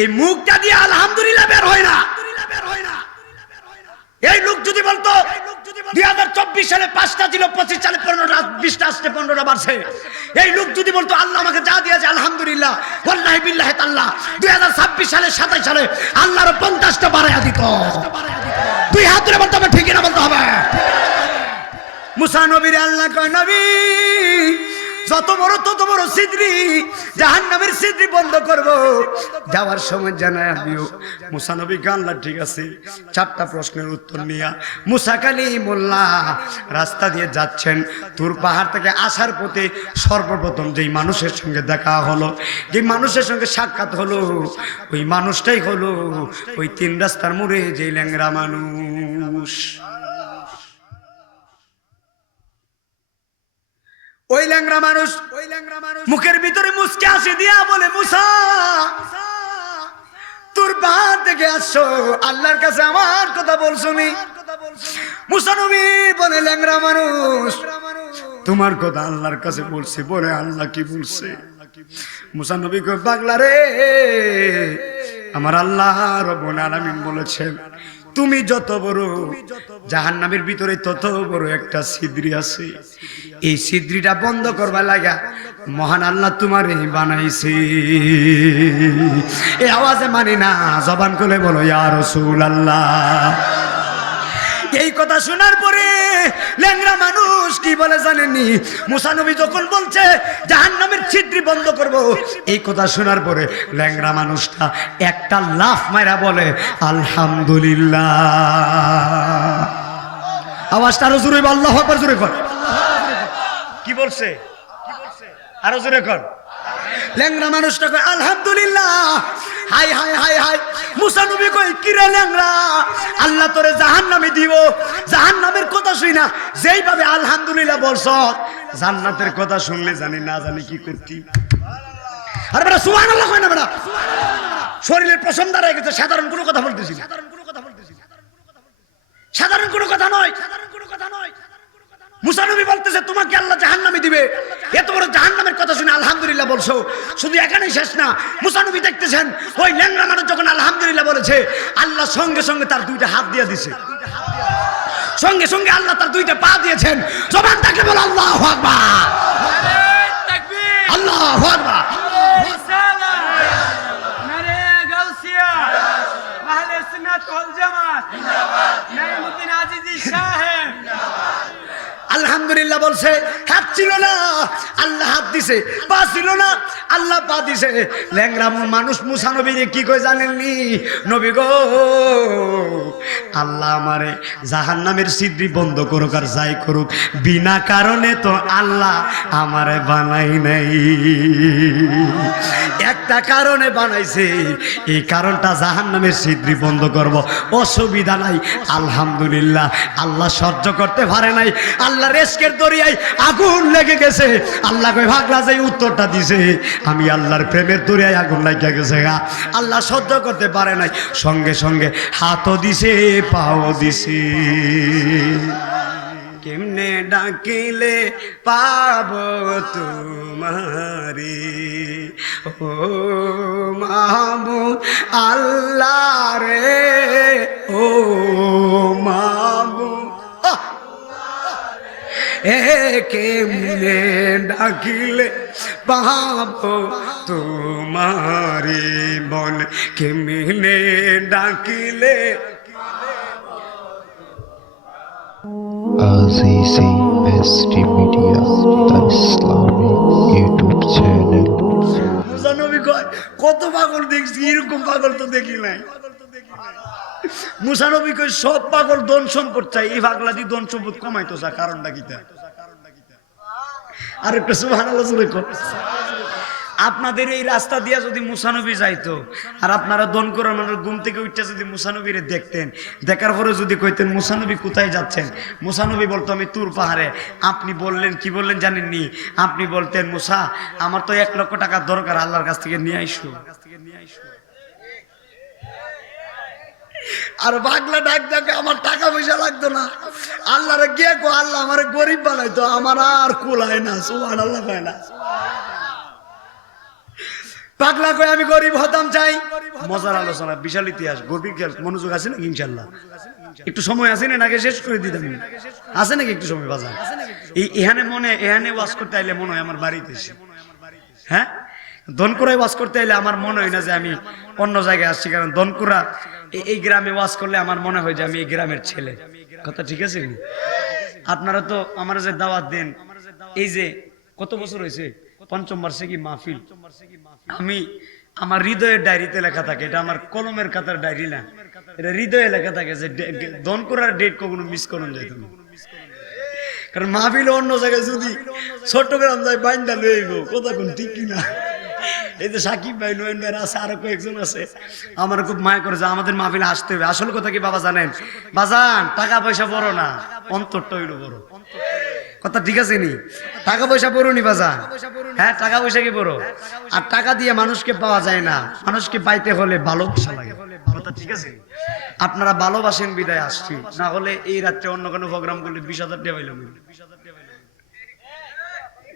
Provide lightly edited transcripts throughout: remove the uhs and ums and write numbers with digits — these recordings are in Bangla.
এই মুখটা দিয়ে আলহামদুলিল্লাহ বের হয় না। এই লোক যদি বলতো 2024 সালে 5টা ছিল, 25 সালে 15টা, 20টা আসছে 15টা বাড়ছে, এই লোক যদি বলতো আল্লাহ আমাকে যা দিয়েছে আলহামদুলিল্লাহ, ওয়াল্লাহি বিল্লাহি তাআলা 2026 সালে 27 সালে আল্লাহর 50টা বাড়ায়া দিত। দুই হাত ধরে বলতে হবে, ঠিক না বলতে হবে। মুসা নবীর আল্লাহ কয়, নবী যত বড় তত বড় সিদরি, জাহান্নামের সিদরি বন্ধ করব, যাওয়ার সময় জানায় দিও। মুসা নবী আল্লাহ ঠিক আছে। 4টা প্রশ্নের উত্তর নিয়া মুসা কালিমুল্লাহ রাস্তা দিয়ে যাচ্ছেন। তুর পাহাড় থেকে আসার পথে সর্বপ্রথম যেই মানুষের সঙ্গে দেখা হলো, যে মানুষের সঙ্গে সাক্ষাৎ হলো, ওই মানুষটাই হলো ওই 3 রাস্তার মোড়ে যে ল্যাংড়া মানুষ। ওই ল্যাংড়া মানুষ মুখের ভিতরে মুচকে হাসি দিয়া বলে, মুসা তোর পাহাড় থেকে আসছো, আল্লাহর কাছে আমার কথা বলছনি? মুসা নবী বলে, ল্যাংড়া মানুষ তোমার কথা আল্লাহর কাছে বলছি। বলে, আল্লাহ কি বলছে? মুসা নবী কই, পাগলা রে, আমার আল্লাহ রব্বুল আলামিন বলেছেন তুমি যত বড়, জাহান্নামের ভিতরে তত বড় একটা ছিদ্রি আছে, এই ছিদ্রিটা বন্ধ করবার লাগা মহান আল্লাহ তোমারে বানাইছে। এই আওয়াজে মানি না, জবান খুলে বলো ইয়া রাসূলুল্লাহ। এই কথা শোনার পরে ল্যাংড়া মানুষ কি বলে জানেননি? মুসা নবী যখন বলছে জাহান্নামের ছিদ্রি বন্ধ করব, এই কথা শোনার পরে ল্যাংড়া মানুষটা একটা লাফ মারা বলে আলহামদুলিল্লাহ। আওয়াজটা আরো জোরে বল, আল্লাহু আকবার জোরে কর। কি বলছে? আরো জোরে কর। ল্যাংড়া মানুষটা কয় আলহামদুলিল্লাহ। হাই হাই হাই হাই। মুসা নবী কই, কিরে ল্যাংড়া, আল্লাহ তোরে জাহান্নামে দিব, জাহান্নামের কথা শুই না যেইভাবে আলহামদুলিল্লাহ বলছ, জান্নাতের কথা শুনলে জানি না জানি কি করতি। আরে বেটা সুবহানাল্লাহ কয় না বেটা, শরীরের পশম দাঁড়ায় গেছে। সাধারণ কোনো কথা বলতেছি, সাধারণ কোনো কথা নয়। মুসা নবী বলতেছে তোমাকে আল্লাহ জাহান্নামে দিবে, এত বড় জাহান্নামের কথা শুনে আলহামদুলিল্লাহ বলছো। শুধু এখানেই শেষ না, মুসা নবী দেখতেছেন ওই ল্যাংড়া মানুষ যখন আলহামদুলিল্লাহ বলেছে, আল্লাহ সঙ্গে সঙ্গে তার 2টা হাত দিয়ে দিছে, সঙ্গে সঙ্গে আল্লাহ তার 2টা পা দিয়েছেন। জবান থেকে বল আল্লাহু আকবার, আল্লাহু আকবার। আলহামদুলিল্লাহ বলছে, হাত ছিল না আল্লাহ হাত দিছে, পা ছিল না আল্লাহ পা দিছে। ল্যাংড়া মানুষ মুসা নবীরে কি কই জানেননি? নবী গো, আল্লাহ আমারে জাহান্নামের ছিদ্রি বন্ধ করুক আর যাই করুক, বিনা কারণে তো আল্লাহ আমারে বানাই নাই, একটা কারণে বানাইছে, এই কারণটা জাহান্নামের ছিদ্রি বন্ধ করব, অসুবিধা নাই। আলহামদুলিল্লাহ আল্লাহ সহ্য করতে পারে নাই, আল্লাহ রেস্কের দরিয়ায় আগুন লেগে গেছে। আল্লাহ কই ভাগলা যে উত্তরটা দিছে, আমি আল্লাহর প্রেমের দরিয়ায় আগুন লাগিয়ে গেছে গা, আল্লাহ সহ্য করতে পারে নাই, সঙ্গে সঙ্গে হাতও দিছে পাও দিছে। কেমনে ডাকিলে পাব তোমারে, ও মাহবুব আল্লাহ রে, ও মাহবুব কেমনে ডাকিলে পাব তোমারে, বল কেমনে ডাকিলে। Azizi SD Media, the Islamic YouTube channel. মুসা নবী কয়, কত পাগল দেখছি, এরকম পাগল তো দেখি নাই। মুসা নবী কয়, সব পাগল ধন সম্পদ চাই, এই পাগলা দিয়ে ধন সম্পদ কমাইতো যা, কারণটা কি? আর একটা সুবহানাল্লাহ জোরে কর। আপনাদের এই রাস্তা দিয়া যদি মুসা নবী যাইতো, আর আপনারা দন করার মানুষ ঘুম থেকে উঠতে যদি মুসা নবীরে দেখতেন, দেখার পরে যদি কইতেন মুসা নবী কোথায় যাচ্ছেন, মুসা নবী বলতো আমি তুর পাহাড়ে। আপনি বললেন কি বললেন জানেননি? আপনি বলতেন মুসা আমার তো 1 লক্ষ টাকার দরকার, আল্লাহর কাছ থেকে নিয়ে আইসো। আর পাগলা ডাক ডাকে আমার টাকা পয়সা লাগতো না, আল্লাহরে গিয়ে কো আল্লাহ আমারে গরিব বানাইতো, আমার আর কুলায় না। সুবহানাল্লাহ কয় না? পাগলা কই আমি গরিব হতাম চাই। মজার আলোচনা, বিশাল ইতিহাস, গভীর মনোযোগ আছে নাকি? ইনশাল্লাহ একটু সময় আছে না, নাকি শেষ করে দিতাম? আছে নাকি একটু সময়? বাজার এখানে ওয়াজ করতে আইলে মনে হয় আমার বাড়িতে এসে, হ্যাঁ দনকুরায় ওয়াজ করতে আইলে আমার মনে হয় না যে আমি অন্য জায়গায় আসছি, কারণ দনকুরা এই গ্রামে ওয়াজ করলে আমার মনে হয় যে আমি এই গ্রামের ছেলে। কথা ঠিক আছে? আপনারা তো আমার যে দাওয়াত দেন, এই যে কত বছর হয়েছে, পঞ্চম বার্ষিকী মাহফিল, আমি আমার হৃদয়ের ডায়েরিতে লেখা থাকে, এটা আমার কলমের খাতার ডায়েরি না, এটা হৃদয়ে লেখা থাকে যে দনকুরার ডেট কখনো মিস করুন যেত না। কারণ মাহফিল অন্য জায়গায় যদি চট্টগ্রাম যায় বাইন্দা লইব, কথা কোন ঠিক কিনা? এই যে সাকিব ভাই, নয়ন ভাই আছে, আরো কয়েকজন আছে, আমার খুব মায়া করে যে আমাদের মাহফিলে আসতে হবে। আসল কথা কি বাবা জানেন? বাজান টাকা পয়সা বড় না, অন্তরটা হইলো বড়। কথা ঠিক আছে নি? টাকা পয়সা বড় নি বাজান, হ্যাঁ টাকা পয়সা কি বড়? আর টাকা দিয়ে মানুষকে পাওয়া যায় না, মানুষকে পাইতে হলে ভালোবাসা লাগে। কথা ঠিক আছে? আপনারা ভালোবাসেন বিদায় আসছি, না হলে এই রাত্রে অন্য কোনো প্রোগ্রাম করলে 20,000 টাকা পাইলাম।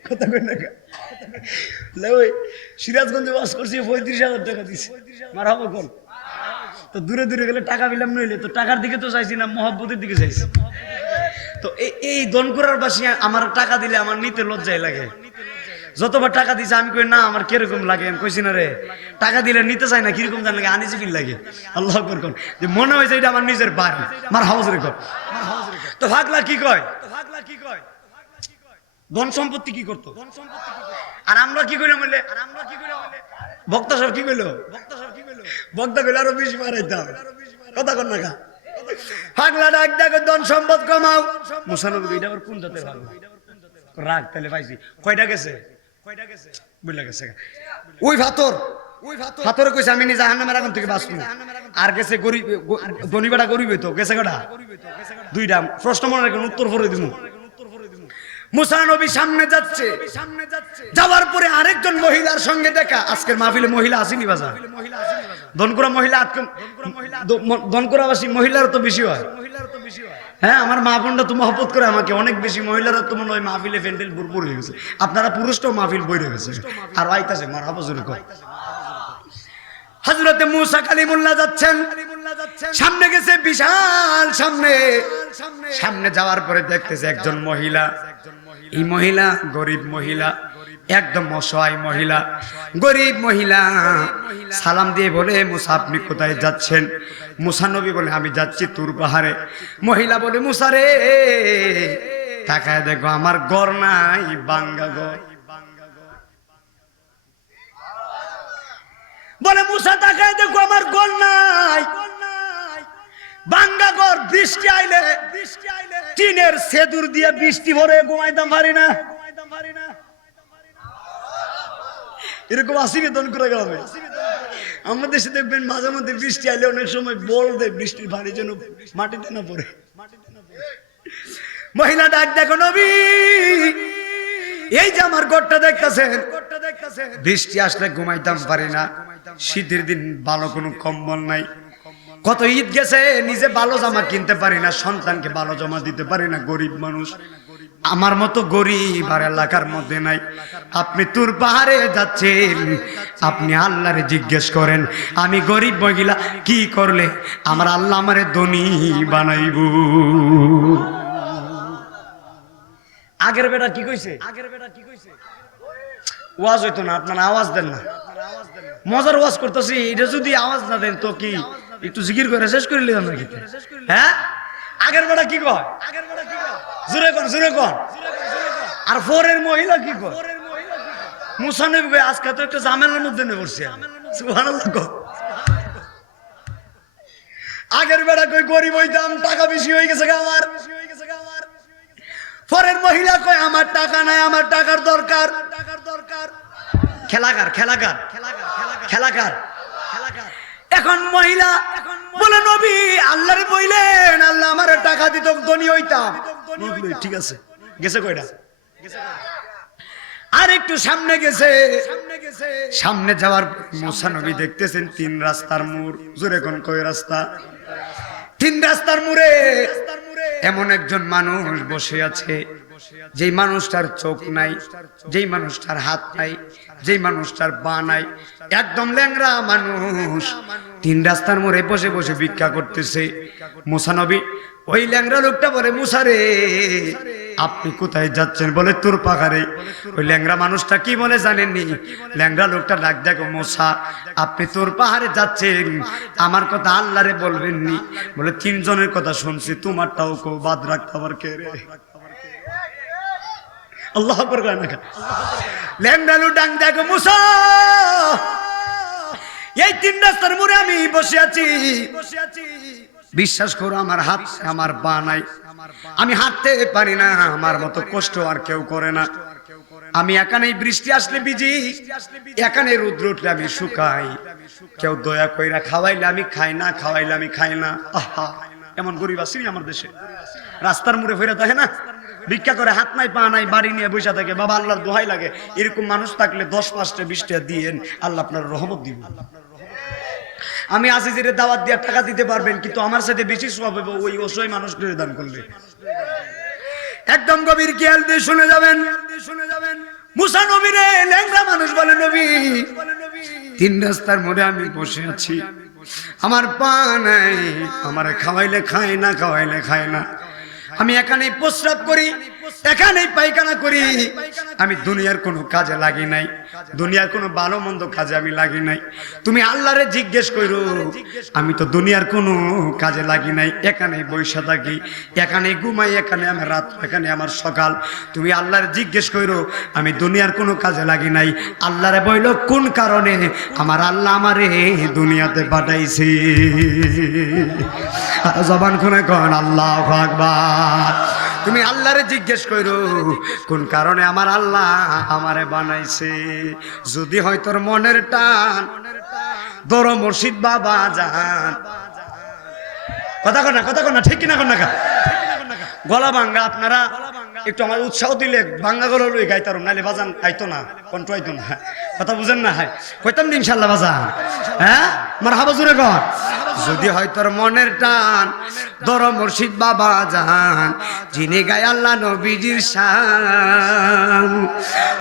কথা কই না? সিরাজগঞ্জে বাস করছি, 35,000 টাকা দিছে, মারহাবা কোন? তো দূরে দূরে গেলে টাকা পেলাম, নইলে তো টাকার দিকে তো চাইছি না, মহব্বতের দিকে চাইছি। তো এই দনকুরার বাসী আমার টাকা দিলে আমার নিতে লজ্জায় লাগে। যতবার টাকা দিছে আমি কই না আমার কিরকম লাগে, আমি কইছি না রে, টাকা দিলে নিতে চাই না, কিরকম জান লাগে, আনিজি ফিল লাগে। আল্লাহ আকবার কোন, যে মনে হয় যে এটা আমার নিজের বাড়ি। মার হাউস রে কর। তো ভাগলা কি কয়? ধন সম্পত্তি কি করতো? আর আমরা কি কইলাম বলে? বক্তা সব কি কইলো? বক্তা কইলো আরো বেশি মারাইতাম। কথা কর না কা? পাগলা ডাক ডাক ধন সম্পদ কমাও। মুসানবী এটা আবার কোন জাতের ভাগলা? রাগ তাহলে পাইছি। কয়টা গেছে? বুঝলা গেছে। ওই ফাতরে কইছে আমি নি জাহান্নামের আগুন থেকে বাঁচবো না। আর গেছে গরিব, ধনীবাড়া গরিব হইতো, গেছে কটা? দুইটা। প্রশ্ন মনে রাখেন, উত্তর পরে দিমু। মুসা নবী সামনে যাচ্ছে, যাওয়ার পরে আরেকজন মহিলার সঙ্গে দেখা। আজকের মাহফিলে মহিলা আসেনি বাজার? দনকুরা মহিলা, দনকুরাবাসী মহিলার তো বেশি হয়। হ্যাঁ আমার মা বোনরা তো মহব্বত করে আমাকে অনেক বেশি। মহিলারা তো মনে হয় মাহফিলে প্যান্ডেল ভরপুর হয়ে গেছে। আপনারা পুরুষটাও মাহফিল বই গেছে আর আইতাছে মারহাবা জোরে কর। হযরতে মুসা কালিমুল্লাহ যাচ্ছেন, সামনে গেছে বিশাল সামনে যাওয়ার পরে দেখতেছে একজন মহিলা। এই মহিলা গরিব মহিলা, একদম অসহায় মহিলা, গরিব মহিলা। সালাম দিয়ে বলে মুসা আপনি কোথায় যাচ্ছেন? মুসা নবী বলে আমি যাচ্ছি তুর পাহাড়ে। মহিলা বলে মুসা রে তাকায় দেখো আমার ঘর নাই, বাঙ্গা ঘর। বলে মুসা তাকায় দেখো আমার ঘর নাই, বাঙ্গা ঘর। বৃষ্টি আইলে টিনের সেদুর দিয়ে বৃষ্টি ভরে ঘুমাইতাম পারি না। এরকম আসিবে দনকুরা গ্রামে। আমাদের দেশে দেখবেন মাঝে মধ্যে বৃষ্টি আইলে অনেক সময় বল দেয়, বৃষ্টির ভারী যেন মাটিতে না পড়ে। মহিলা ডাক দেখো নবী, এই যে আমার ঘরটা দেখতেছেন, বৃষ্টি আসলে ঘুমাইতাম পারি না, শীতের দিন ভালো কোনো কম্বল নাই, কত ঈদ গেছে নিজে ভালো জামা কিনতে পারি না, সন্তানকে ভালো জামা দিতে পারি না, গরিব মানুষ। আমার মতো গরিব আর এলাকার মধ্যে নাই। আপনি তুর পাহাড়ে যাচ্ছেন, আপনি আল্লাহরে জিজ্ঞেস করেন আমি গরিব মহিলা কি করলে আমার আল্লাহ আমারে ধনী বানাইব। আগের বেটা কি কইছে? ওয়াজ হইতো না, আপনারা আওয়াজ দেন না। মজার ওয়াজ করতেছি, এটা যদি আওয়াজ না দেন তো কি একটু জিকির করে শেষ করে নিলাম নাকি? হ্যাঁ আগের বেটা কি কয়? জোরে কোন, জোরে কোন। আর ফোরের মহিলা কি কয়? মুসা নবী কয় আজকে তো একটা ঝামেলার মধ্যে নে পড়ছি। সুবহানাল্লাহ কয়। আগের বেটা কই গরিব হইতাম, টাকা বেশি হয়ে গেছে আমার। পরের মহিলা কয় আমার টাকা নাই, আমার টাকার দরকার। খেলাকার। এখন মহিলা বলে নবী আল্লাহরে বইলেন আল্লাহ আমার টাকা দিত ধনী হইতাম। ঠিক আছে, গেছে কয়টা? আর একটু সামনে গেছে। সামনে যাওয়ার মুসা নবী দেখতেছেন 3 রাস্তার মোড়। জোরে কোন কয় রাস্তা? 3 রাস্তার মোড়ে এমন একজন মানুষ বসে আছে। যেই মানুষটার চোখ নাই, যেই মানুষটার হাত নাই, যেই মানুষটার পা নাই, একদম ল্যাংড়া মানুষ, তিন রাস্তার মোড়ে বসে বসে ভিক্ষা করতেছে। মুসা নবী ওই ল্যাংড়া লোকটা বলে, মুসা রে আপনি কোথায় যাচ্ছেন? বলে তোর পাহাড়ে। ওই ল্যাংড়া মানুষটা কি বলে জানেননি? ল্যাংড়া লোকটা ডাক, দেখো মুসা আপনি তোর পাহাড়ে যাচ্ছেন, আমার কথা আল্লাহরে বলবেননি? বলে তিনজনের কথা শুনছি, তোমারটাও কেউ বাদ রাখতে আবার কে রে? আল্লাহ আকবার। ল্যাংড়া লোক ডাক, দেখো মুসা এই তিন রাস্তার মোড়ে আমি বসে আছি, বিশ্বাস করো আমার হাত আমার পা নাই, আমি হাঁটতে পারি না, আমার মতো কষ্ট আর কেউ করে না। আমি এখানে বৃষ্টি আসলে ভিজি, এখানে রোদ্র উঠলে আমি শুকাই, কেউ দয়া কইরা খাওয়াইলে আমি খাই না, খাওয়াইলে আমি খাই না। আহা, এমন গরিব আছি আমার দেশে, রাস্তার মোড়ে ফিরে থাকে না, ভিক্ষা করে, হাত নাই পা নাই, বাড়ি নিয়ে বসে থাকে। বাবা আল্লাহর দোহাই লাগে, এরকম মানুষ থাকলে 10 5টা 20টা দিয়েন, আল্লাহ আপনার রহমত দিব। আমি আজিজের দাওয়াত দিয়ে টাকা দিতে পারবেন, কিন্তু আমার সাথে বেশি সওয়াব হবে ওই অসহায় মানুষদের দান করলে। একদম গভীর খেয়াল দিয়ে শুনে যাবেন। মুসা নবীরে ল্যাংড়া মানুষ বলে, নবী তিন রাস্তার মোড়ে আমি বসে আছি, আমার পা নাই, আমার খাওয়াইলে খায় না, খাওয়াইলে খায় না, আমি এখানেই প্রস্রাব করি, এখানেই পায়খানা করি, আমি দুনিয়ার কোনো কাজে লাগি নাই, দুনিয়ার কোনো ভালো মন্দ কাজে আমি লাগি নাই। তুমি আল্লাহরে জিজ্ঞেস করো, আমি তো দুনিয়ার কোনো কাজে লাগি নাই, এখানেই বৈশা থাকি, এখানেই ঘুমাই, এখানে আমার রাত, এখানে আমার সকাল। তুমি আল্লাহরে জিজ্ঞেস করো, আমি দুনিয়ার কোনো কাজে লাগি নাই। আল্লাহরে বইল কোন কারণে আমার আল্লাহ আমারে দুনিয়াতে পাঠাইছে? জবান খুলে কন আল্লাহু আকবার। তুমি আল্লাহরে জিজ্ঞেস করো কোন কারণে আমার আল্লাহ আমারে বানাইছে। যদি হয় তোর মনের টান, বড় মুর্শিদ বাবা জান, কথা কন না, কথা কন না, ঠিক কিনা কন না? গলা ভাঙ্গা, আপনারা একটু আমার উৎসাহ দিলে ভাঙ্গা গলা লই গাইতার, নাইলে বাজান আইতো না, কণ্ঠ আইতো না। কথা বুঝেন না? হয় কইতাম না ইনশাল্লাহ বাজান, হ্যাঁ মারহাবা জোরে কর। যদি হয় তোর মনের টান, দর মুর্শিদ বাবা জান, যিনি গায় আল্লাহ নবীজির শান।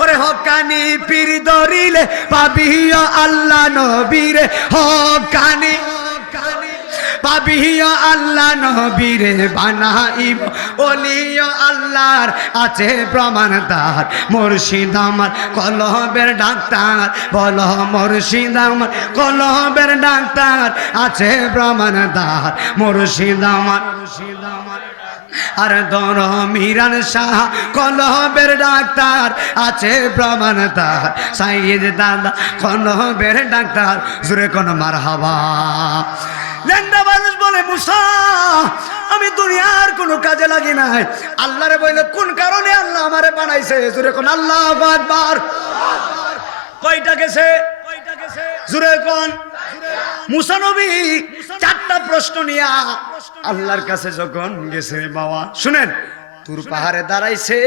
ওরে হকানি পীর ধরিলে পাবিও আল্লাহ নবীরে, হকানি পাবিও আল্লাহ নবীরে বানাইব ওলিও আল্লাহর আছে প্রমাণ তার। মুর্শিদ আমার কলবের ডাক্তার, বলো মুর্শিদ আমার কলবের ডাক্তার, আছে প্রমাণ তার। মুর্শিদ আমার আর দর মিরান শাহ কলবের ডাক্তার, আছে প্রমাণ তার। সাইয়েদ দাদা কলবের ডাক্তার, জোরে কোন মারহাবা। ল্যাংড়া মানুষ বলে, মুসা আমি দুনিয়ার কোনো কাজে লাগি নাই, আল্লাহরে বলে কোন কারণে আল্লাহ আমারে বানাইছে? জোরে কোন আল্লাহু আকবার। কয়টা গেছে? জোরে কোন। মুসা নবী 4টা প্রশ্ন নিয়া আল্লাহর কাছে যখন গেছে, বাবা শুনেন, তুর পাহাড়ে দাঁড়াইছে,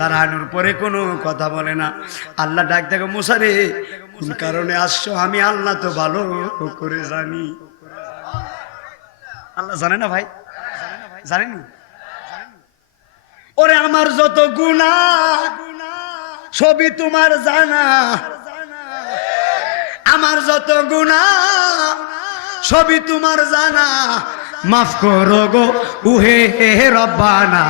দাঁড়ানোর পরে কোনো কথা বলে না। আল্লাহ ডাক দেখো, মুসা রে কোন কারণে আসছো? আমি আল্লাহ তো ভালো করে জানি। আল্লাহ জানে না ভাই? জানেনি? ওরে আমার যত গুনাহ সবই তোমার জানা, আমার যত গুনাহ সবই তোমার জানা, মাফ করো গো উহে রব্বানা,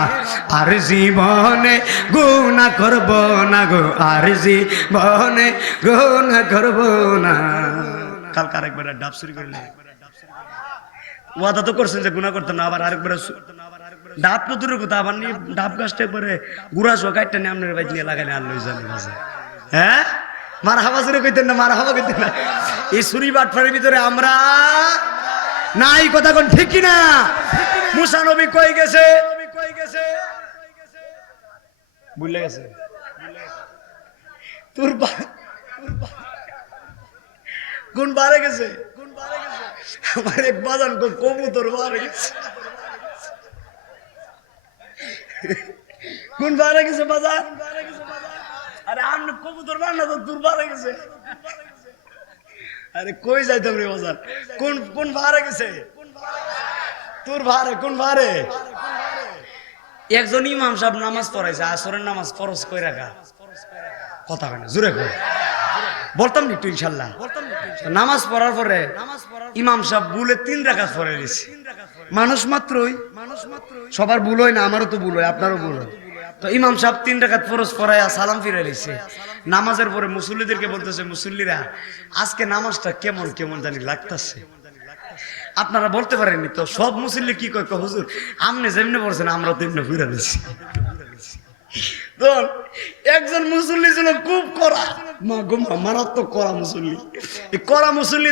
আর জীবনে গুনাহ করব না গো, আর জীবনে গুনাহ করব না। কালকে আরেকবার ডাব চুরি করলে, ওয়াদা তো করছেন যে গুনাহ করতে না, আবার আরেকবার ডাব তো দূরের কথা, আবার নিয়ে ডাব গাছটা একবারে গুড়া কাটটা নিয়ে আপনার বাইক নিয়ে লাগালে আর লই যাবে। হ্যাঁ মারহাবা জোরে কইতেন না, মারহাবা কইতেন না। এই চুরি বাটফারের ভিতরে আমরা নাই, কথা কোন ঠিক কিনা? মুসা নবী কই গেছে? ভুলে গেছে। তোর কোন বারে গেছে? আমার এক বাজান কবুতর বারে গেছে। কোন বারে গেছে বাজার? আরে আমি কবুতর বানা তো তোর বারে গেছে। আরে কই যাইতাম রে বাজার? কোন কোন বারে গেছে? তোর ভারে কোন ভারে? একজন ইমাম সাহেব নামাজ পড়াইছে, আসরের নামাজ ফরজ কই রাখা, কথা কয় না, জোরে কয়, বলতাম নি একটু ইনশাল্লাহ। নামাজ পড়ার পরে ইমাম সাহেব ভুলে 3 রাকাত পড়ে দিয়েছে। মানুষ মাত্রই, সবার ভুল হয় না, আমারও তো ভুল হয়, আপনারও ভুল হয়। তো ইমাম সাহেব 3 রাকাত ফরজ পড়াইয়া সালাম ফিরে দিয়েছে। নামাজের পরে মুসল্লিদেরকে বলতেছে, মুসল্লিরা আজকে নামাজটা কেমন কেমন জানি লাগতেছে। আপনারা বলতে পারেননি তো, সব মুসল্লি কি কয়, হুজুর আমনে যেমনি পড়ছেন আমরা তেমনি ফিরে দিয়েছি। একজন মুসল্লি ছিল খুব কড়া, মারাত্মক কড়া মুসল্লি। এই কড়া মুসল্লি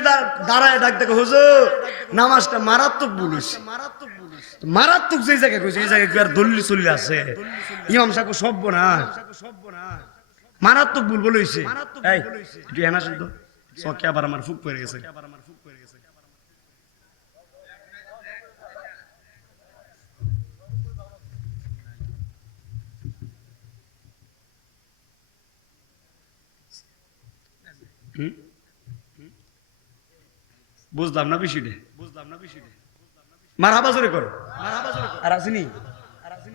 দাঁড়ায় ডাক দেখো, হুজুর নামাজটা মারাত্মক ভুল হয়েছে। মারাত্মক যে জায়গায় কইছে, এই জায়গায় কি আর দলিল চলে আছে? ইমাম সাহেব সভ্য না, মারাত্মক ভুল বলে হয়েছে। এই একটু এনা শুনতো, চকে আবার আমার ফুক পড়ে গেছে। বুঝলাম না বিষয়টা, মারহাবা জোরে করো। আর আসেনি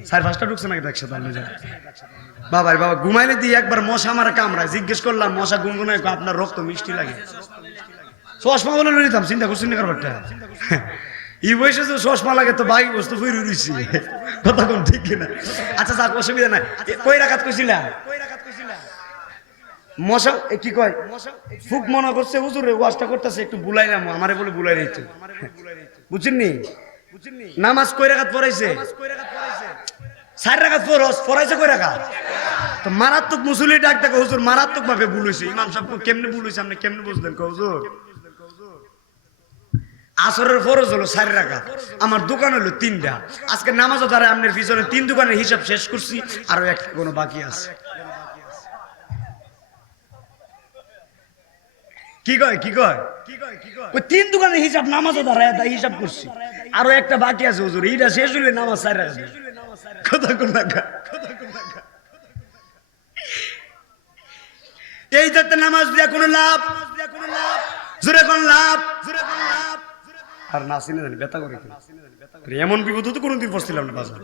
4-5টা ঢুকছে নাকি একসাথে? বাবা ঘুমাইলে দিয়ে একবার মশা মারা কামড়ায়, জিজ্ঞেস করলাম মশা গুনগুনায়, আপনার রক্ত মিষ্টি লাগে, চশমা বলে নিতাম, চিন্তা করছেন না কারবারটা। এই বয়সে যে চশমা লাগে তো বাকি বস্তু ফিরে রয়েছি, কথা কোন ঠিক কিনা? আচ্ছা যাক, অসুবিধা নাই। কই রাকাত কইছিলা? মশা কি কয়, ফুক মনে করছে হুজুর ওয়াজটা করতেছে, একটু বুলাইলাম, আমারে বলে বুলাই দিতে, বুঝছেননি? নামাজ কই রাকাত পড়াইছে? 4 রাকাত ফরজ পড়াইছে। কই রাকাত? তো মারাত্মক মুসল্লি ডাক দেখো, হুজুর মারাত্মক ভাবে ভুল হইছে। ইমাম সাহেব কেমনে ভুল হইছে আপনি কেমনে বুঝলেন হুজুর? আসরের ফরজ হলো 4 রাকাত, আমার দোকান হলো 3টা। আজকে নামাজও দ্বারা আপনার পিছনে 3 দোকানের হিসাব শেষ করছি, আরো একটা কোনো বাকি আছে। কি কয় ওই 3 দোকানের হিসাব নামাজও দ্বারা হিসাব করছি, আরো একটা বাকি আছে হুজুর, এইটা শেষ হইলে নামাজ 4 রাকাত। কথা কোন লাগা, এই যাতে নামাজ দিয়া কোনো লাভ, জোরে কোন লাভ। আর নাসিনে জানি ব্যথা করে, এমন বিপদ তো কোনোদিন পড়ছিলাম না বাজার।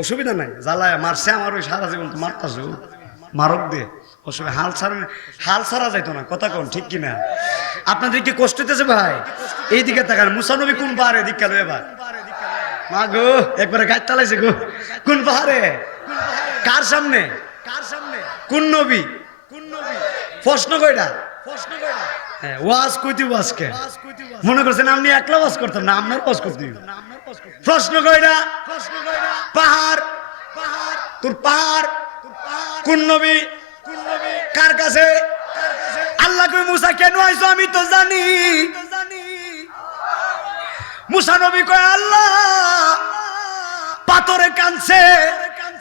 অসুবিধা নাই, জ্বালায় মারছে আমার, ওই সারা জীবন তো মারতাছে মারক দিয়ে, অসুবিধা হাল ছাড়া যাইতো না, কথা কোন ঠিক কিনা? আপনাদের কি কষ্ট হইতেছে ভাই? এইদিকে তাকান, মুসানবী কোন পাহাড়ে দীক্ষা লয় এবার? মা গো একবারে গাছ চালাইছে গো, কোন পাহাড়ে, কার সামনে, কোন নবী? প্রশ্ন কয়টা? ওয়াজ কইতে ওয়াজকে মনে করছেন আপনি একলা ওয়াজ করতেন না, আপনার ওয়াজ করতে। প্রশ্ন কয়টা? পাহাড়, তোর পাহাড় কোন নবী, কার কাছে? আল্লাহ কই মুসা কেন আইছো আমি তো জানি। মুসা নবী কয় আল্লাহ পাথরে কানছে,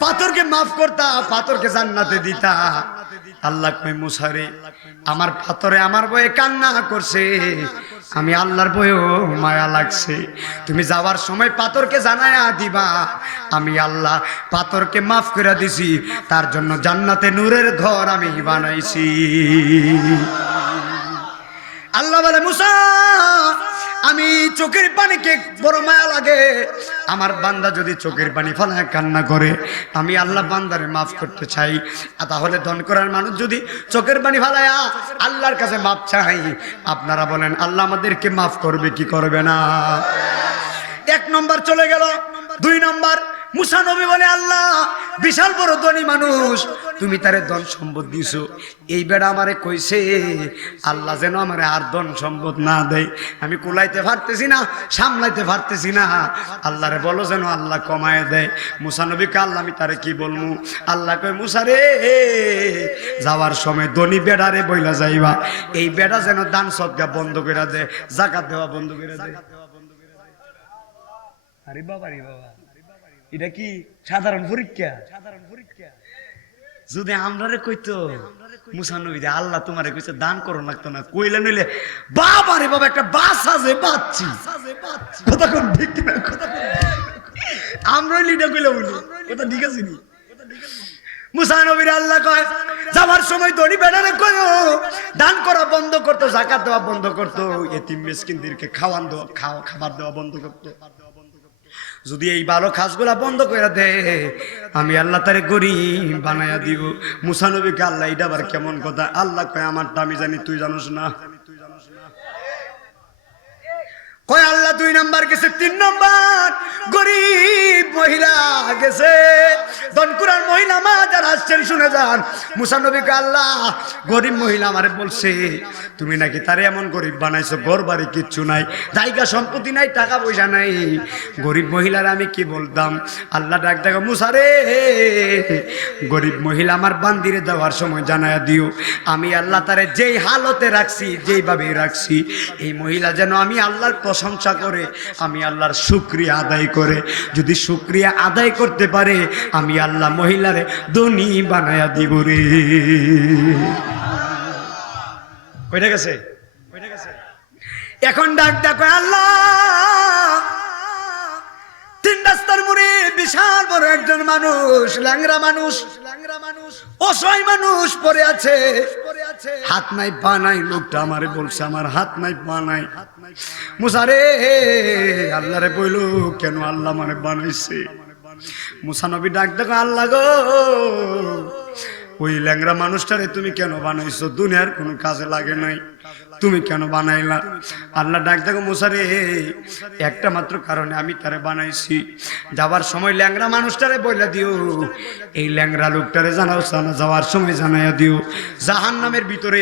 পাথরকে মাফ করতা, পাথরকে জান্নাতে দিতা। আল্লাহ কই মুসা রে আমার পাথরে আমার বয়ে কান্না করছে, আমি আল্লাহর বয়েও মায়া লাগছে, তুমি যাওয়ার সময় পাথরকে জানায়া দিবা আমি আল্লাহ পাথরকে মাফ করে দিছি, তার জন্য জান্নাতে নূরের ঘর আমি বানাইছি। আল্লাহ বলে মুসা আমি চোখের পানিকে বড় মায়া লাগে, আমার বান্দা যদি চোখের পানি ফেলায় কান্না করে আমি আল্লাহ বান্দারে মাফ করতে চাই। তাহলে ধন করার মানুষ যদি চোখের পানি ফেলায়া আল্লাহর কাছে মাফ চাই, আপনারা বলেন আল্লাহ আমাদেরকে মাফ করবে কি করবে না? 1 নম্বর চলে গেল। 2 নম্বর মুসা নবী বলে আল্লাহ বিশাল বড় ধনী মানুষ, তুমি তারে ধন সম্পদ দিছো, এই বেড়া আমারে কইছে আল্লাহ যেন আমারে আর ধন সম্পদ না দেয়, আমি কুলাইতে পারতেছি না, সামলাইতে পারতেছি না, আল্লাহরে বলো যেন আল্লাহ কমায় দেয়। মুসা নবী কে আল্লাহ আমি তারে কি বলবো? আল্লাহ কয় মুসা রে যাওয়ার সময় ধনী বেড়ারে বইলা যাইবা, এই বেড়া যেন দান সদকা বন্ধ করে দেয়, যাকাত দেওয়া বন্ধ করে দেয়। আরে বাবা রে বাবা, এটা কি সাধারণ পরীক্ষা? যদি আমরা কইতো মুসা নবী আল্লাহ তোমারে কইছে দান করো লাগতো না, কইলে নইলে বাবা রে বাবা একটা বাস আছে বাচ্চি, কথা কোন ঠিক না? আমরা লিডা কইলা বলি কথা ঠিক আছে নি? মুসা নবীর আল্লাহ কয় যাওয়ার সময় ধনী বেড়ারে কইও দান করা বন্ধ করতো, যাকাত দেওয়া বন্ধ করতো, এতিম মিসকিনদেরকে খাবার দেওয়া বন্ধ করতো। যদি এই ভালো কাজগুলা বন্ধ করে দে আমি আল্লাহ তারে গরিব বানায়া দিব। মুসা নবীকে আল্লাহ এটা আবার কেমন কথা? আল্লাহ কয় আমারটা আমি জানি, তুই জানোস না। কয় আল্লাহ 2 নাম্বার গেছে, 3 নাম্বার গরিব মহিলা গেছে। দনকুরার মহিলা মা যারা আসছেন শুনে যান, মুসা নবীকে আল্লাহ গরিব মহিলা আমারে বলছে তুমি নাকি তারে এমন গরিব বানাইছো, ঘর বাড়ি কিচ্ছু নাই, জায়গা সম্পত্তি নাই, টাকা পয়সা নাই। গরিব মহিলার আমি কি বলতাম? আল্লাহ ডাক দেখো, মুসা রে গরিব মহিলা আমার বান্দিরে দেওয়ার সময় জানায়া দিও আমি আল্লাহ তারে যেই হালতে রাখছি, যেইভাবে রাখছি, এই মহিলা যেন আমি আল্লাহর প্রশংসা করে, আমি আল্লাহর শুকরিয়া আদায় করে, যদি শুকরিয়া আদায় করতে পারে আমি আল্লাহ মহিলারে ধনী বানায়া দিব রে। কইটা গেছে? এখন ডাক ডাকো আল্লাহ 3 রাস্তার মোড়ে বিশাল বড় একজন মানুষ, ল্যাংড়া মানুষ, অসহায় মানুষ পড়ে আছে, হাত নাই পা নাই। লোকটা আমারে বলছে আমার হাত নাই পা নাই। মুসা রে আল্লাহ রে বইল কেন আল্লাহ মানে বানাইছে? মুসা নবী ডাক দেখো আল্লাহ গো ওই ল্যাংড়া মানুষটারে তুমি কেন বানাইছো? দুনিয়ার কোনো কাজে লাগে নাই, তুমি কেন বানাইলা? আল্লাহ ডাক দেখো মুসা রে একটা মাত্র কারণে আমি তারে বানাইছি। যাবার সময় ল্যাংড়া মানুষটারে বইলা দিও এই ল্যাংড়া লোকটারে জানাও, যাওয়ার সময় জানাইয়া দিও জাহান্নামের ভিতরে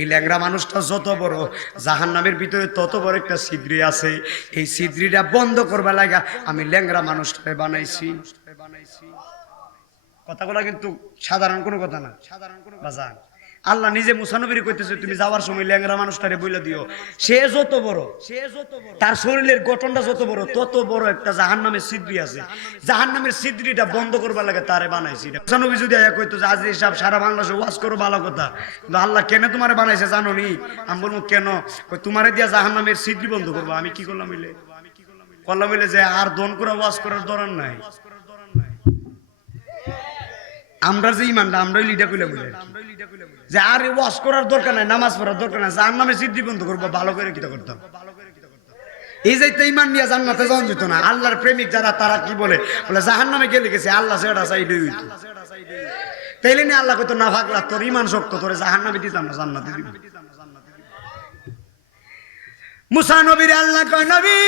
এই ল্যাংড়া মানুষটা যত বড়, জাহান্নামের ভিতরে তত বড় একটা ছিদ্রি আছে, এই ছিদ্রিটা বন্ধ করবা লাগা আমি ল্যাংড়া মানুষটারে বানাইছি। কথাগুলা কিন্তু সাধারণ কোনো কথা না, বাজান। আল্লাহ নিজে মুসা নবীরে কইতেছে তুমি যাওয়ার সময় ল্যাংড়া মানুষটারে বইলা দিও সে যত বড়, তার শরীরের গঠনটা যত বড়, তত বড় একটা জাহান্নামের ছিদ্রি আছে, জাহান্নামের ছিদ্রিটা বন্ধ করবার লাগে তারে বানাইছি। মুসা নবী যদি আয়া কইতো যে আজ হিসাব সারা বাংলাদেশে ওয়াজ করো ভালো কথা, কিন্তু আল্লাহ কেন তোমারে বানাইছে জানো নি? আমি বলবো কেন? তোমারে দিয়া জাহান্নামের ছিদ্রি বন্ধ করবো। আমি কি করলাম মিলে? করলাম মিলে যে আর দন করে ওয়াজ করার দরকার নাই। আমরা যে ইমানটা আমরা লিডা কইলে বলে যে আর ওয়াজ করার দরকার নাই, নামাজ পড়ার দরকার নাই, জাহান্নামে সিদ্ধি বন্ধ করবো, ভালো করে কিটা করতাম। এই যে ইমান নিয়ে জান্নাতে যাওয়া যেত না। আল্লাহর প্রেমিক যারা তারা কি বলে জাহান্নামে গেলে গেছে আল্লাহ সেটা চাইলে হইতো। তাইলে নিয়ে আল্লাহ কইতো না ভাগলা তোর ইমান শক্ত, তোরে জাহান্নামে দিতাম না, জান্নাতে দিব। মুসা নবীর আল্লাহ কয় নবী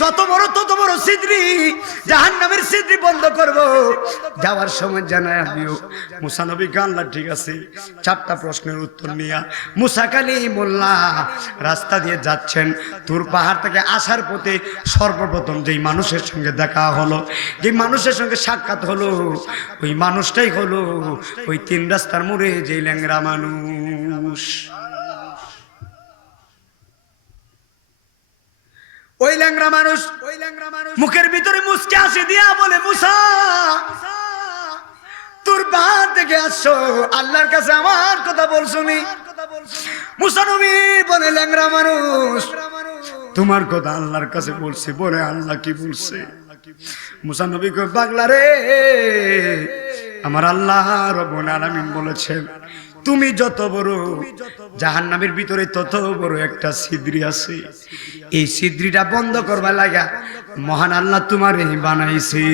যত বড় তত বড় ছিদ্রি, জাহান্নামের ছিদ্রি বন্ধ করব, যাওয়ার সময় জানায় দিও। মুসা নবী আল্লাহ ঠিক আছে। 4টা প্রশ্নের উত্তর নিয়া মুসা কালিমুল্লাহ রাস্তা দিয়ে যাচ্ছেন। তুর পাহাড় থেকে আসার পথে সর্বপ্রথম যেই মানুষের সঙ্গে দেখা হলো, যে মানুষের সঙ্গে সাক্ষাৎ হলো, ওই মানুষটাই হলো ওই 3 রাস্তার মোড়ে যে ল্যাংড়া মানুষ। ওই ল্যাংড়া মানুষ মুখের ভিতরে মুচকি হাসি দিয়া বলে মুসা তোর বাহার থেকে আসছো, আল্লাহর কাছে আমার কথা বলছুনি? মুসা নবী বলে ল্যাংড়া মানুষ তোমার কথা আল্লাহর কাছে বলছি। বলে আল্লাহ কি বলছে? মুসা নবী কই পাগলা রে, আমার আল্লাহ রব্বুল আলামিন বলেছেন তুমি যত বড়, জাহান্নামের ভিতরে তত বড় একটা ছিদ্রি আছে, এই ছিদ্রিটা বন্ধ করবা লাগা মহান আল্লাহ তোমার বানাইছে।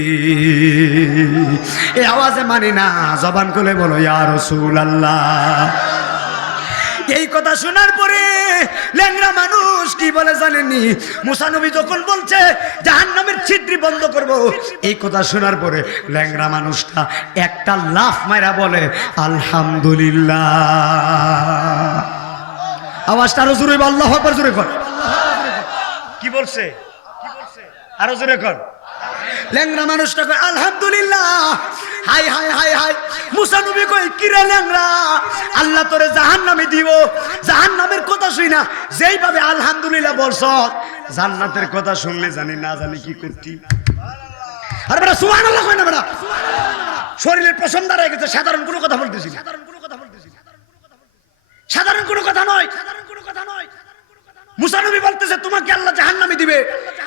এই আওয়াজে মানি না, জবান খুলে বলো ইয়া রাসূলুল্লাহ। এই কথা শোনার পরে ল্যাংড়া মানুষ কি বলে জানেননি? মুসা নবী যখন বলছে জাহান্নামের ছিদ্রি বন্ধ করব, এই কথা শোনার পরে ল্যাংড়া মানুষটা একটা লাফ মারা বলে আলহামদুলিল্লাহ। আওয়াজটা আরো জোরে বল, আল্লাহু আকবার জোরে কর। কি বলছে? আরো জোরে কর। ল্যাংড়া মানুষটা কয় আলহামদুলিল্লাহ। হাই হাই হাই হাই। মুসা নবী কই কিরে ল্যাংড়া, আল্লাহ তোরে জাহান্নামে দিব। জাহান্নামের কথা শুই না যেইভাবে আলহামদুলিল্লাহ বলছ, জান্নাতের কথা শুনলে জানি না জানি কি করতি। আরে বেটা সুবহানাল্লাহ কই না বেটা, শরীরের পছন্দ হয়ে গেছে। সাধারণ কোনো কথা বলতেছি না, সাধারণ কোনো কথা নয়। মুসা নবী বলতেছে তোমাকে আল্লাহ জাহান্নামে দিবে,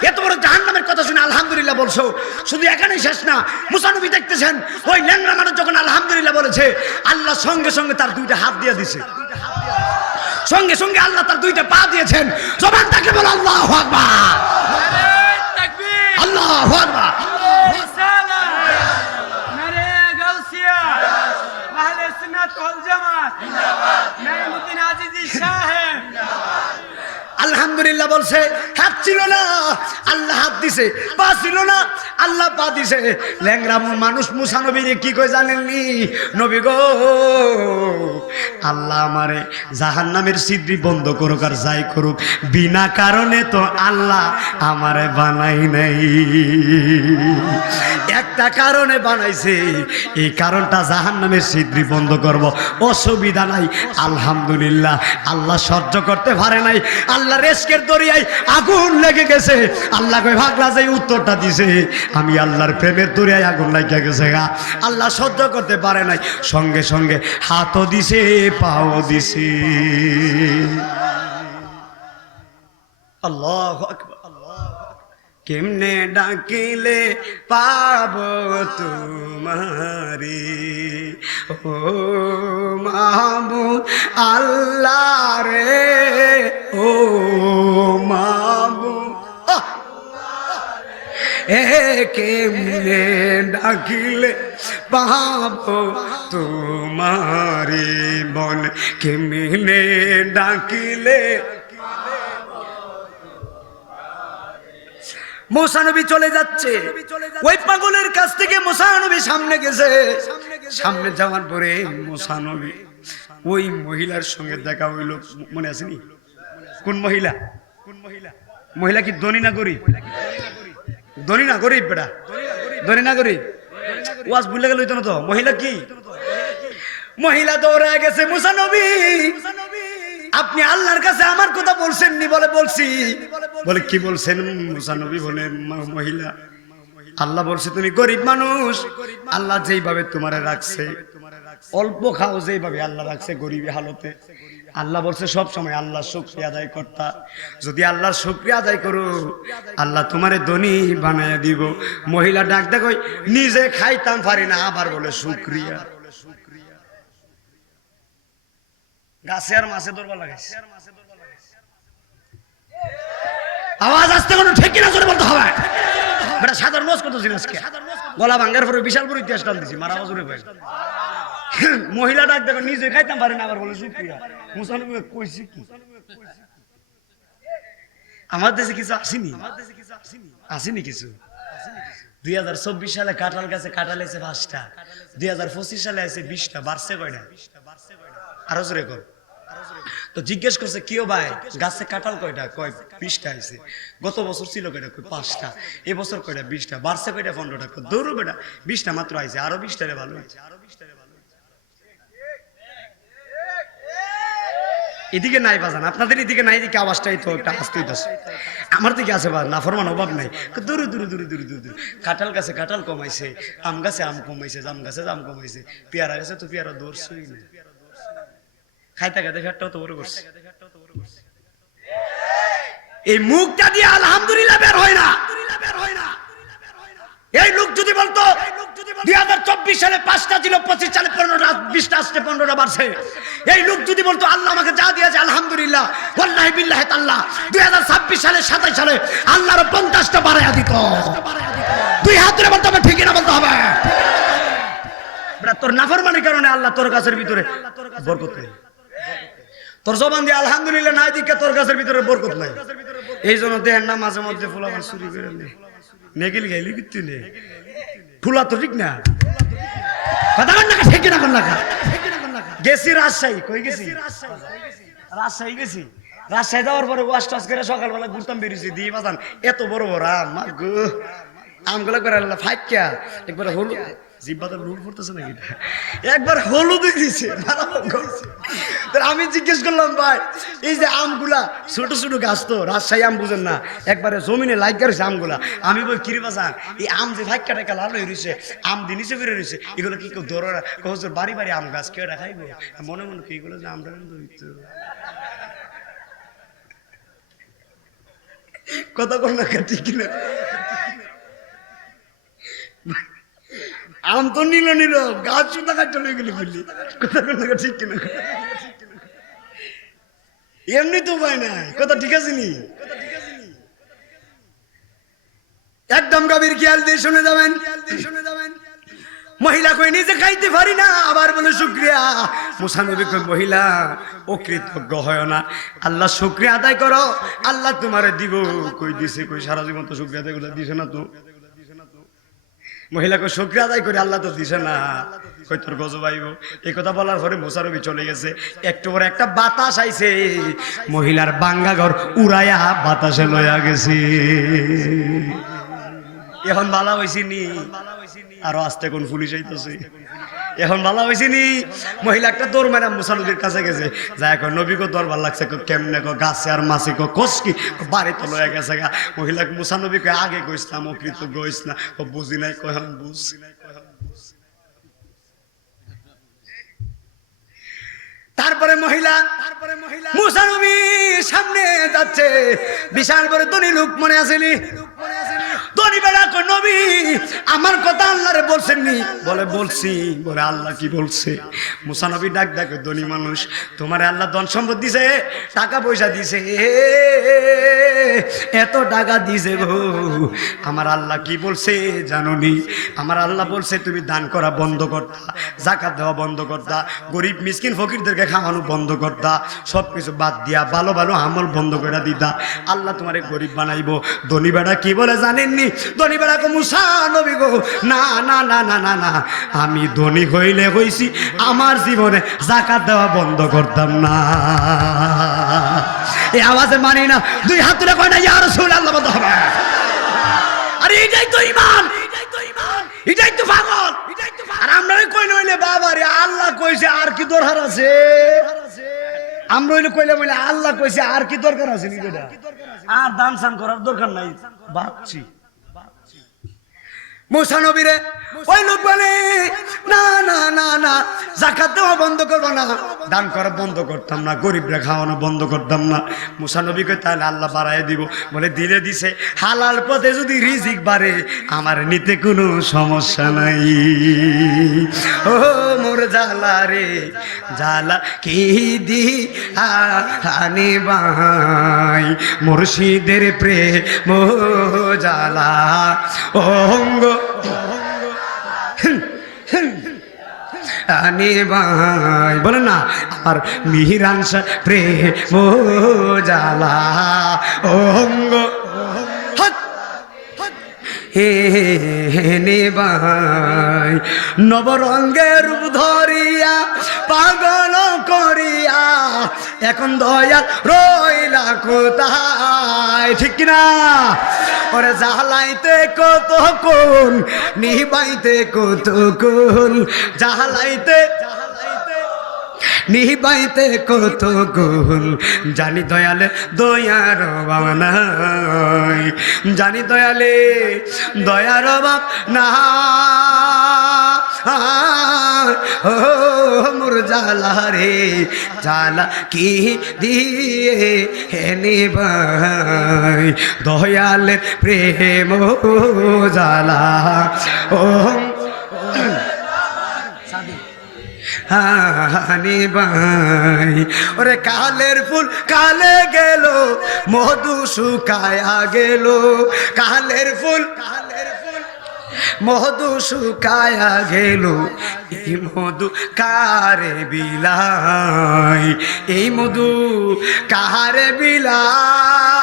এত বড় জাহান্নামের কথা শুনে আলহামদুলিল্লাহ বলছো। শুধু এখানেই শেষ না, মুসা নবী দেখতেছেন ওই ল্যাংড়া মানুষ যখন আলহামদুলিল্লাহ বলেছে, আল্লাহ সঙ্গে সঙ্গে তার 2টা হাত দিয়ে দিছে, সঙ্গে সঙ্গে আল্লাহ তার 2টা পা দিয়েছেন। জবান তাকে বলো আল্লাহু আকবার, আল্লাহু আকবার। আলহামদুলিল্লাহ বলছে, হাত ছিল না আল্লাহ হাত দিছে, পা ছিল না আল্লাহ পা দিছে। ল্যাংরা মানুষ মুসা নবীরে কি কই জানেননি? নবী গো, আল্লাহ আমারে জাহান্নামের ছিদ্রি বন্ধ করুক আর যাই করুক, বিনা কারণে তো আল্লাহ আমারে বানাই নাই, একটা কারণে বানাইছে, এই কারণটা জাহান্নামের ছিদ্রি বন্ধ করব, অসুবিধা নাই। আলহামদুলিল্লাহ আল্লাহ সহ্য করতে পারে নাই, আল্লাহ রেস্কের দরিয়ায় আগুন লেগে গেছে। আল্লাহ কই ভাগলা যে উত্তরটা দিছে, আমি আল্লাহর প্রেমের দরিয়ায় আগুন লাগিয়ে গেছে গা। আল্লাহ সহ্য করতে পারে নাই, সঙ্গে সঙ্গে হাতও দিছে পাও দিছে। আল্লাহু আকবার। কেমনে ডাকিলে পাব তোমারি, ও মাহবুব আল্লাহ রে, ও মাহবুব কেমনে ডাকিলে পাব তোমারি, বল কেমনে ডাকিলে। মুসা নবী চলে যাচ্ছে, ওই পাগলের কাছ থেকে মুসা নবী সামনে গেছে। সামনে যাওয়ার পরে মুসা নবী ওই মহিলার সঙ্গে দেখা হইল। মনে আসেনি? কোন মহিলা? মহিলা কি ধনী না গরিব? ধনী না গরিব? বেটা ধনী না গরিব? ওয়াজ ভুলে গেল তো না তো। মহিলা কি? মহিলা দৌড়ায় গেছে, মুসা নবী আপনি আল্লাহর কাছে আমার কথা বলছেন নি? বলে বলছি। বলে কি বলছেন? মুসা নবী বলে, মহিলা আল্লাহ বলছে তুমি গরিব মানুষ, আল্লাহ যেইভাবে তোমারে রাখছে, অল্প খাও যেইভাবে আল্লাহ রাখছে গরিবী হালতে, আল্লাহ বলছে সব সময় আল্লাহর শুকরিয়া আদায় করতা। যদি আল্লাহর শুকরিয়া আদায় করো, আল্লাহ তোমারে ধনী বানায় দিব। মহিলা ডাক দেখো, নিজে খাইতাম পারি না, আবার বলে শুকরিয়া। গাছে আর মাছে দৌড়বা লাগাইছে। আওয়াজ আসতে কোনো ঠিক কিনা জোরে বলতে হবে। বেটা সাধারণ নোজ কত জিনিস গলা ভাঙ্গার পরে বিশাল বড় ইতিহাস টান দিছি, মারা জোরে ভাই। মহিলা ডাক দেখো, নিজে খাইতাম পারে না, আবার বলে শুকরিয়া। মুসা নবী কইছে কি? আমার দেশে কিছু আসেনি, আসেনি কিছু। 2024 সালে কাঁঠাল গাছে কাঁঠাল এসে 5টা, 2025 সালে আছে 20টা, বাড়ছে কয়টা? আরো জোরে কর। তো জিজ্ঞেস করছে কিও ভাই গাছে কাঁঠাল কয়টা? কয় 20টা আছে। গত বছর ছিল কয়টা? কয় 5টা। এবছর কয়টা? 20টা। বাড়ছে কয়টা? 15টা। দৌড়ো বেটা, 20টা মাত্র আইছে, আরো 20টারে ভালো হয়েছে। এদিকে নাই বাজান, আপনাদের এদিকে নাই, এদিকে আওয়াজটাই তো একটা আসতে হইতেছে। আমার দিকে আছে বা নাফরমান অভাব নাই। দূরে দূরে দূরে দূরে দূরে দূরে কাঁঠাল গাছে কাঁঠাল কমাইছে, আম গাছে আম কমাইছে, জাম গাছে জাম কমাইছে, পেয়ারা গাছে তো পেয়ারা ধরছই না। খাইতে খাইতে ফেটটাও তো বড় করছে। এই মুখটা দিয়ে আলহামদুলিল্লাহ বের হয় না। এই লোক যদি বলতো 2024 সালে 5টা ছিল, 25 সালে 15টা, 20টা আসছে, 15টা বাড়ছে। এই লোক যদি বলতো আল্লাহ আমাকে যা দিয়েছে আলহামদুলিল্লাহ, ওয়াল্লাহি বিল্লাহি তাআলা 2026 সালে 27 সালে আল্লাহর 50টা বাড়ায়া দিত। দুই হাত ধরে বলতে হবে, ঠিক না বলতে হবে। তোর নাফরমানির কারণে আল্লাহ তোর কাছের ভিতরে বরকত নেই। তোর জবান দিয়ে আলহামদুলিল্লাহ নাই দিকে তোর কাছের ভিতরে বরকত নাই। এই জন্য দেন না মাঝে মধ্যে ফুলাবার চুরি করে নেগেল গাইলি কিন্তু নে ফুলা তো ঠিক না। কথা বল না, ঠিক না? কোন লাগা গেছি রাজশাহী। কই গেছি? রাজশাহী গেছি। রাজশাহী যাওয়ার পরে ওয়াশ টাস করে সকালবেলা ঘুরতাম, বেরিয়েছি দিয়ে বাজান এত বড় বড় আম, আমগুলা করে ফাইকা একবার হলুদ জিব্বাতে রুল পড়তেছে নাকি, একবার হলুদ দিয়েছে। আমি জিজ্ঞেস করলাম ভাই এই যে আমগুলা ছোট ছোট গাছ তো রাজশাহী আম বুঝেন না, একবারে জমিনে লাইক করেছে আমগুলা। আমি বল কিরে বাজান এই আম যে ফাইকা টাকা লাল হয়ে রয়েছে, আম দিনিসে বেড়ে রয়েছে, এগুলো কি কেউ ধরে কহজোর বাড়ি বাড়ি আম গাছ কেউ খাইব? মনে মনে কি এগুলো যে আমরা কিন্তু কথা কর না, ঠিক না? আম তো নিল নিল, গাছ সুতা কাটতে লয়ে গেলে বললি, কথা কর না, ঠিক কিনা? এমনি তো পায় না, কথা ঠিক আছে নি? একদম একদম গভীর খেয়াল দিয়ে শুনে যাবেন। মহিলা কই নিজে খাইতে পারি না, আবার বলে শুকরিয়া। মুসা নবী কই মহিলা ও কৃতজ্ঞ হয় না, আল্লাহ শুকরিয়া আদায় করো, আল্লাহ তোমারে দিব। কই দিছে? কই সারা জীবন তো শুকরিয়া আদায় করে দিছে না তো। মহিলা কই শুকরিয়া আদায় করে আল্লাহ তো দিছে না। কই তোর গজব আইব। এই কথা বলার পরে মুসা নবী চলে গেছে। একটু পরে একটা বাতাস আইছে, মহিলার বাঙ্গা ঘর উড়াইয়া বাতাসে লইয়া গেছে। এখন বালা হইছি নি, আরো আস্তে কোন পুলিশ আইতাছে। এখন ভালো হয়েছে নি, মহিলা একটা দৌড় মেরা মুসা নবীর কাছে গেছে। যা এখন নবী কো দর ভাল লাগছে, কেমনে কো গাছে আর মাছে কো কসকি বাড়ি তো লয়ে গেছে গা। মহিলা মুসা নবীকে আগে কইছিলাম ও কৃতজ্ঞ হইস না, ও বুঝি নাই কই হাম বুঝ। তারপরে মহিলা মুসা নবী সামনে যাচ্ছে, বিশাল বড় ধনী লোক মনে আসেনি। ধনী বেড়া কই নবী আমার কথা আল্লাহরে বলছেননি? বলে বলছি। বলে আল্লাহ কি বলছে? মুসা নবী ডাক ডাকে ধনী মানুষ, তোমার আল্লাহ ধন সম্পদ দিছে, টাকা পয়সা দিছে, এত টাকা দিছে গো। আমার আল্লাহ কি বলছে জানোনি? আমার আল্লাহ বলছে তুমি দান করা বন্ধ করতা, যাকাত দেওয়া বন্ধ করতা, গরিব মিসকিন ফকিরদেরকে খাওয়ানো বন্ধ করতা, সবকিছু বাদ দিয়া ভালো ভালো আমল বন্ধ করে দিতা। আল্লাহ তোমারে গরিব বানাইবো। ধনী বেড়া কি বলে জানেননি? ধনী বেড়া কো মুসা নবী গো, না না না না না না, আমি ধনী হইলে হইছি, আমার জীবনে যাকাত দেওয়া বন্ধ করতাম না। এই আওয়াজে মানি না, দুই হাত তুলে কয় না ইয়া রাসূলুল্লাহ বলতে হবে। আরে এটাই তো ঈমান, এটাই তো পাগল। আর আমরা কই নইলে বাবা রে আল্লাহ কইছে আর কি দরকার আছে? আমরা হইলে কইলে বলে আল্লাহ কইছে আর কি দরকার আছে? নিজেটা আর দান সান করার দরকার নাই, ভাবছি। মুসা নবীরে ওই লোক বলে না না না না, যাকাত দেওয়া বন্ধ করবো না, দান করা বন্ধ করতাম না, গরিবরা খাওয়ানো বন্ধ করতাম না। মুসা নবী কই তাহলে আল্লাহ বাড়াই দিব। বলে দিলে দিছে, হালাল পথে যদি রিজিক বাড়ে আমার নিতে কোনো সমস্যা নাই। ও মোর জালা রে জালা কি দি আনি ভাই, মুর্শিদের প্রেম জালা অঙ্গ আনি ভাই। বলে না আমার মিহিরাংশ প্রেম জালা অঙ্গ হে ভাই, নবরঙ্গের রূপ ধরিয়া পাগল করিয়া এখন দয়াল রইলা কোথায়? ঠিক কিনা? ওরে জালাইতে কত কোন, নিবাইতে কত কোন, জালাইতে নিবাইতে কত গোল। জানি দয়ালে দয়ার অভাব নাই, জানি দয়ালে দয়ার অভাব না। ও মোর জালা রে জালা কি দিয়ে হেনে ভাই, দয়ালের প্রেম জালা ও হানি ভাই। ওরে কালের ফুল কালে গেল, মধু শুকায়া গেল, কালের ফুল মধু শুকায়া গেল, এই মধু কারে বিলাই, এই মধু কারে বিলাই।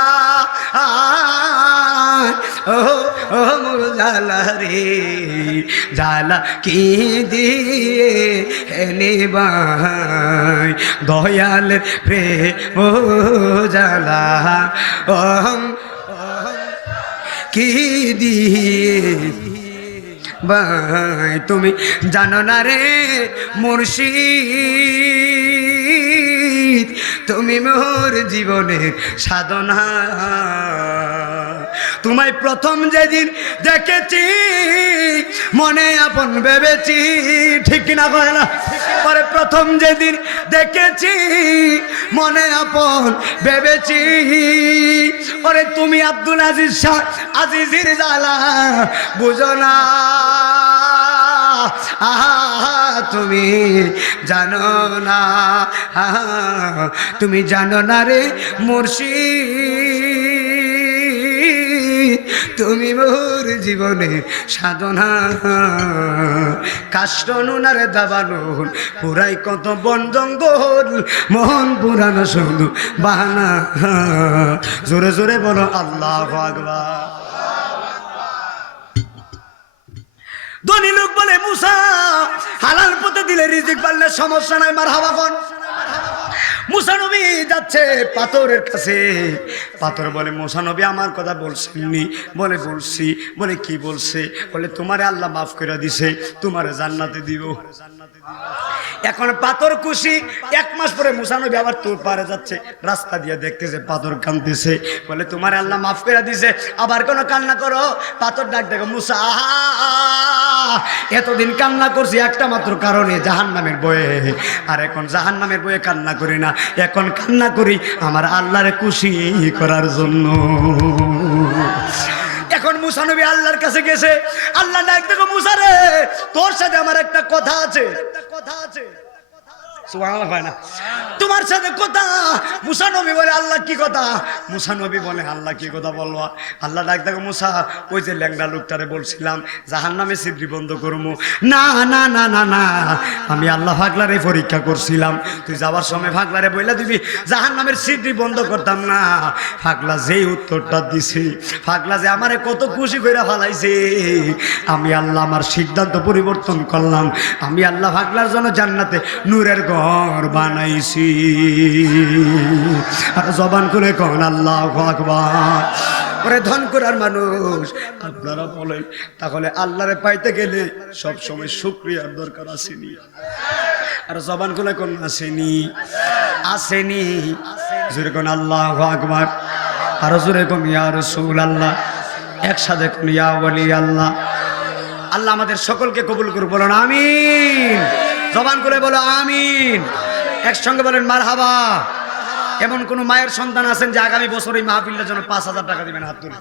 ও ও মোর জালা রে জালা কি দিয়ে হেনে ভাই, দয়ালের প্রেম জালা কি দিয়ে ভাই। তুমি জানো না রে মুর্শিদ, তুমি মোর জীবনের সাধনা। তোমায় প্রথম যেদিন দেখেছি মনে আপন ভেবেছি, ঠিক কিনা কয় না? পরে প্রথম যেদিন দেখেছি মনে আপন ভেবেছি। পরে তুমি আব্দুল আজিজ শাহ আজিজির জালা বুঝো না, তুমি জানো না, তুমি জানো না রে মুর্শিদ, তুমি মোর জীবনে সাধনা, কাষ্ট নুনারে দাবানো পুরাই কত বন জঙ্গল, মোহন পুরানো শুধু বাহানা। জোরে জোরে বলো আল্লাহু আকবার। ধনী লোক বলে মুসা হালাল পথে দিলে রিজিক পারলে সমস্যা নাই, মারহাবা কোন। মুসা নবী যাচ্ছে পাথরের কাছে, পাথর বলে মুসা নবী আমার কথা বলছেননি? বলে বলছি। বলে কি বলছে? বলে তোমারে আল্লাহ মাফ করে দিছে, তোমারে জান্নাতে দিব। এখন পাথর খুশি। 1 মাস পরে মুসা নবী আবার তোর পারে যাচ্ছে, রাস্তা দিয়ে দেখতেছে পাথর কাঁদতেছে। বলে তোমার আল্লাহ মাফ করে দিছে, আবার কোনো কান্না করো? পাথর ডাক দেখো, মুসা এতদিন কান্না করছি একটা মাত্র কারণে, জাহান্নামের বয়ে। আর এখন জাহান্নামের বয়ে কান্না করি না, এখন কান্না করি আমার আল্লাহরে খুশি করার জন্য। এখন মুসা নবী আল্লাহর কাছে গেছে। আল্লাহ ডাক দেখো, মুসা রে তোর সাথে আমার একটা কথা আছে। সুবহানাল্লাহ হয় না? তোমার সাথে কথা। মুসা নবী বলে আল্লাহ কি কথা? মুসা নবী বলে আল্লাহ কি কথা বলবা? আল্লাহ ডাক দেখো, মুসা ওই যে ল্যাংড়া লোকটারে বলছিলাম জাহান্নামে ছিদ্রি বন্ধ করবো, না না না না না, আমি আল্লাহ পাগলারে পরীক্ষা করছিলাম, তুই যাবার সময় পাগলারে বইলা দিবি জাহান্নামের ছিদ্রি বন্ধ করতাম না। পাগলা যেই উত্তরটা দিছি, পাগলা যে আমারে কত খুশি করে ফেলাইছে, আমি আল্লাহ আমার সিদ্ধান্ত পরিবর্তন করলাম। আমি আল্লাহ পাগলার জন্য জান্নাতে নূরের ঘর বানাইছি। আর জবান খুলে কোন আল্লাহু আকবার। ওরে ধন করার মানুষ আপনারা বলেন, তাহলে আল্লাহরে পাইতে গেলে সব সময় শুকরিয়ার দরকার আসেনি? আর জবান খুলে কোন আসেনি? আসেনি। জোরে কোন আল্লাহু আকবার। আর জোরে কোন ইয়া রাসূলুল্লাহ। একসাথে কোন ইয়া ওয়ালি আল্লাহ। আল্লাহ আমাদের সকলকে কবুল করুন, বলুন আমিন। জবান করে বলো আমিন, একসঙ্গে বলেন মারহাবা। এমন কোন মায়ের সন্তান আছেন যে আগামী বছর এই মাহফিলের জন্য 5,000 টাকা দিবেন? হাত তুলে।